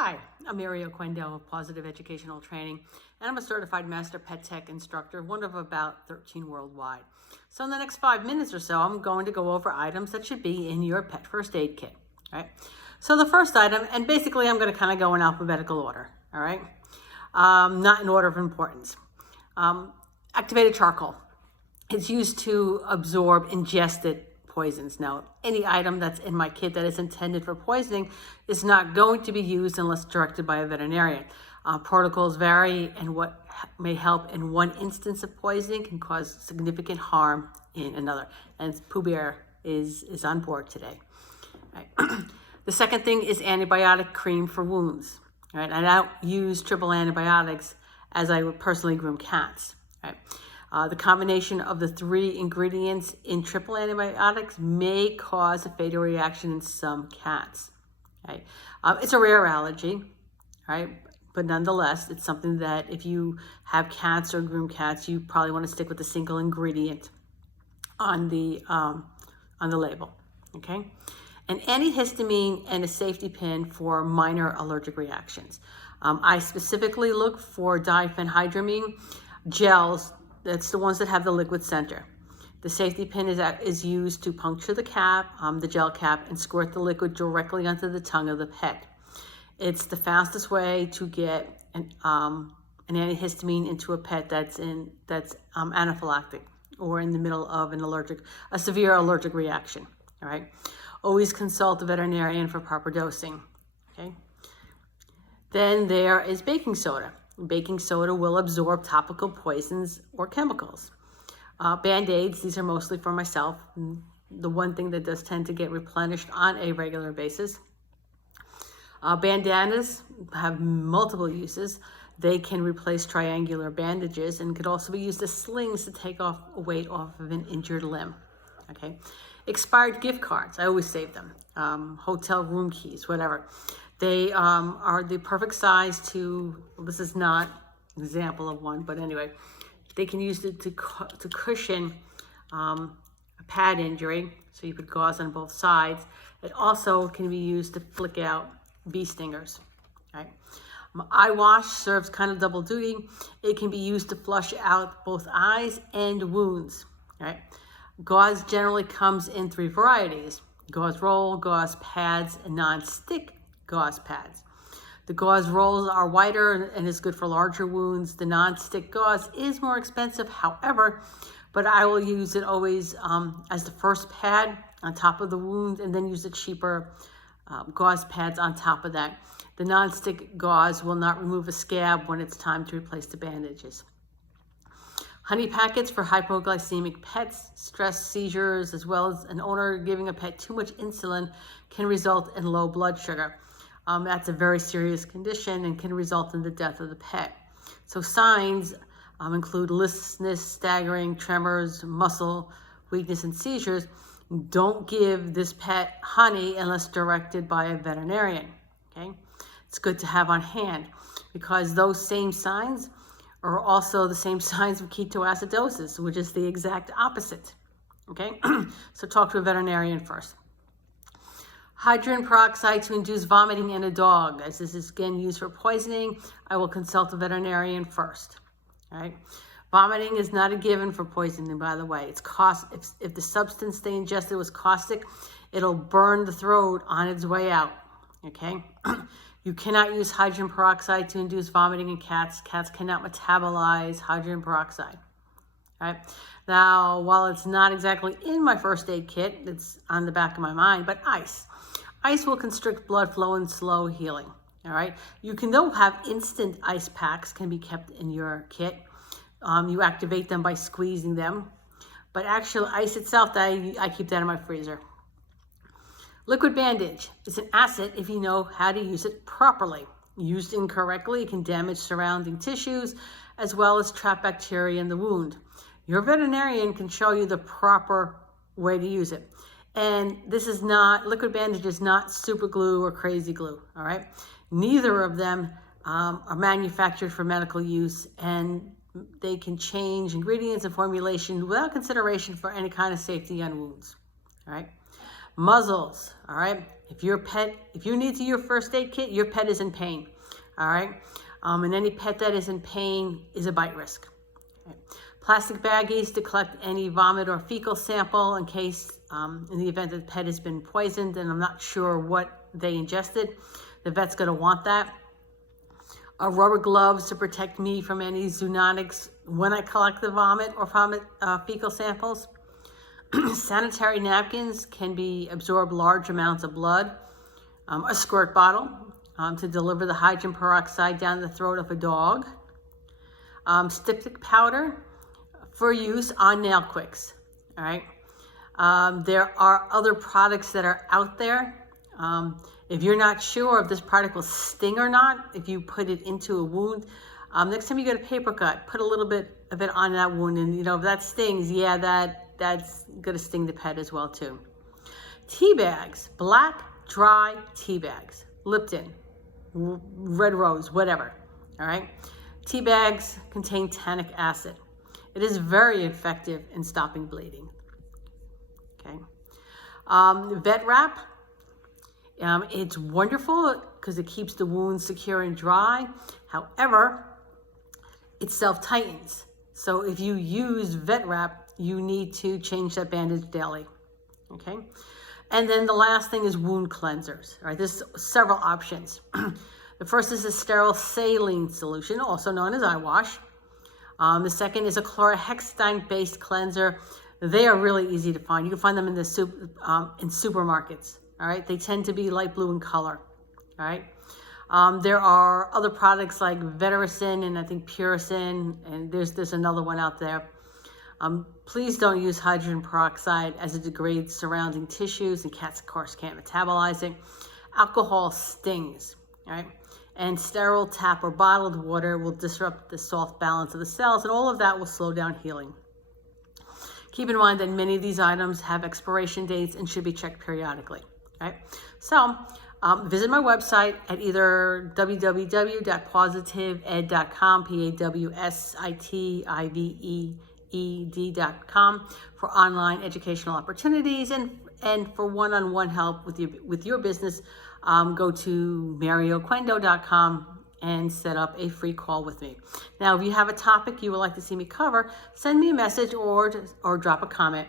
Hi, I'm Mary Oquendo of Pawsitive Educational Training, and I'm a certified master pet tech instructor, one of about 13 worldwide. So in the next 5 minutes or so, I'm going to go over items that should be in your pet first aid kit. All right. So the first item, and basically I'm going to kind of go in alphabetical order. All right. Not in order of importance. Activated charcoal. It's used to absorb ingested poisons. Now, any item that's in my kit that is intended for poisoning is not going to be used unless directed by a veterinarian. Protocols vary, and what may help in one instance of poisoning can cause significant harm in another. And Pooh Bear is on board today. Right. The second thing is antibiotic cream for wounds. Right. I don't use triple antibiotics as I would personally groom cats. Right. The combination of the 3 ingredients in triple antibiotics may cause a fatal reaction in some cats. Right? It's a rare allergy, right? But nonetheless, it's something that if you have cats or groom cats, you probably want to stick with a single ingredient on the label. Okay, an antihistamine and a safety pin for minor allergic reactions. I specifically look for diphenhydramine gels. That's the ones that have the liquid center. The safety pin is used to puncture the cap, the gel cap, and squirt the liquid directly onto the tongue of the pet. It's the fastest way to get an antihistamine into a pet that's anaphylactic or in the middle of a severe allergic reaction. All right. Always consult the veterinarian for proper dosing. Okay. Then there is baking soda. Baking soda will absorb topical poisons or chemicals. Band-aids, these are mostly for myself. The one thing that does tend to get replenished on a regular basis. Bandanas have multiple uses. They can replace triangular bandages and could also be used as slings to take off weight off of an injured limb. Okay. Expired gift cards, I always save them. Hotel room keys, whatever. They are the perfect size this is not an example of one, but anyway, they can use it to cushion a pad injury, so you put gauze on both sides. It also can be used to flick out bee stingers. Right? Eye wash serves kind of double duty. It can be used to flush out both eyes and wounds. Right? Gauze generally comes in 3 varieties: gauze roll, gauze pads, and non-stick gauze pads. The gauze rolls are wider and is good for larger wounds. The non-stick gauze is more expensive, however, but I will use it always as the first pad on top of the wound, and then use the cheaper gauze pads on top of that. The non-stick gauze will not remove a scab when it's time to replace the bandages. Honey packets for hypoglycemic pets. Stress, seizures, as well as an owner giving a pet too much insulin can result in low blood sugar. That's a very serious condition and can result in the death of the pet. So signs include listlessness, staggering, tremors, muscle weakness, and seizures. Don't give this pet honey unless directed by a veterinarian. Okay, it's good to have on hand because those same signs are also the same signs of ketoacidosis, which is the exact opposite. Okay, so talk to a veterinarian first. Hydrogen peroxide to induce vomiting in a dog. As this is again used for poisoning, I will consult a veterinarian first. All right. Vomiting is not a given for poisoning, by the way. It's if the substance they ingested was caustic, it'll burn the throat on its way out. Okay. You cannot use hydrogen peroxide to induce vomiting in cats. Cats cannot metabolize hydrogen peroxide. All right. Now, while it's not exactly in my first aid kit, it's on the back of my mind, but ice. Ice will constrict blood flow and slow healing. All right. You can though have instant ice packs can be kept in your kit. You activate them by squeezing them, but actual ice itself, I keep that in my freezer. Liquid bandage is an asset if you know how to use it properly. Used incorrectly, it can damage surrounding tissues as well as trap bacteria in the wound. Your veterinarian can show you the proper way to use it. And liquid bandage is not super glue or crazy glue, all right? Neither of them are manufactured for medical use, and they can change ingredients and formulation without consideration for any kind of safety on wounds, all right? Muzzles, all right? If you need to your first aid kit, your pet is in pain, all right? And any pet that is in pain is a bite risk. Okay. Plastic baggies to collect any vomit or fecal sample in case, in the event that the pet has been poisoned and I'm not sure what they ingested. The vet's gonna want that. Rubber gloves to protect me from any zoonotics when I collect the vomit or fecal samples. Sanitary napkins can absorb large amounts of blood. A squirt bottle to deliver the hydrogen peroxide down the throat of a dog. Styptic powder for use on nail quicks, all right? There are other products that are out there. If you're not sure if this product will sting or not, if you put it into a wound, next time you get a paper cut, put a little bit of it on that wound, and if that stings, yeah, that's gonna sting the pet as well too. Tea bags, black, dry tea bags, Lipton, Red Rose, whatever, all right? Tea bags contain tannic acid. It is very effective in stopping bleeding, okay? Vet wrap, it's wonderful because it keeps the wound secure and dry. However, it self-tightens. So if you use vet wrap, you need to change that bandage daily, okay? And then the last thing is wound cleansers, all right? There's several options. The first is a sterile saline solution, also known as eye wash. The second is a chlorhexidine-based cleanser. They are really easy to find. You can find them in in supermarkets, all right? They tend to be light blue in color, all right? There are other products like Vetericin and I think Puricin, and there's another one out there. Please don't use hydrogen peroxide as it degrades surrounding tissues, and cats, of course, can't metabolize it. Alcohol stings, all right? And sterile tap or bottled water will disrupt the soft balance of the cells, and all of that will slow down healing. Keep in mind that many of these items have expiration dates and should be checked periodically, right? So visit my website at either www.pawsitiveed.com, PAWSITIVEED.com for online educational opportunities and for one-on-one help with your business. Go to maryoquendo.com and set up a free call with me. Now, if you have a topic you would like to see me cover, send me a message or drop a comment.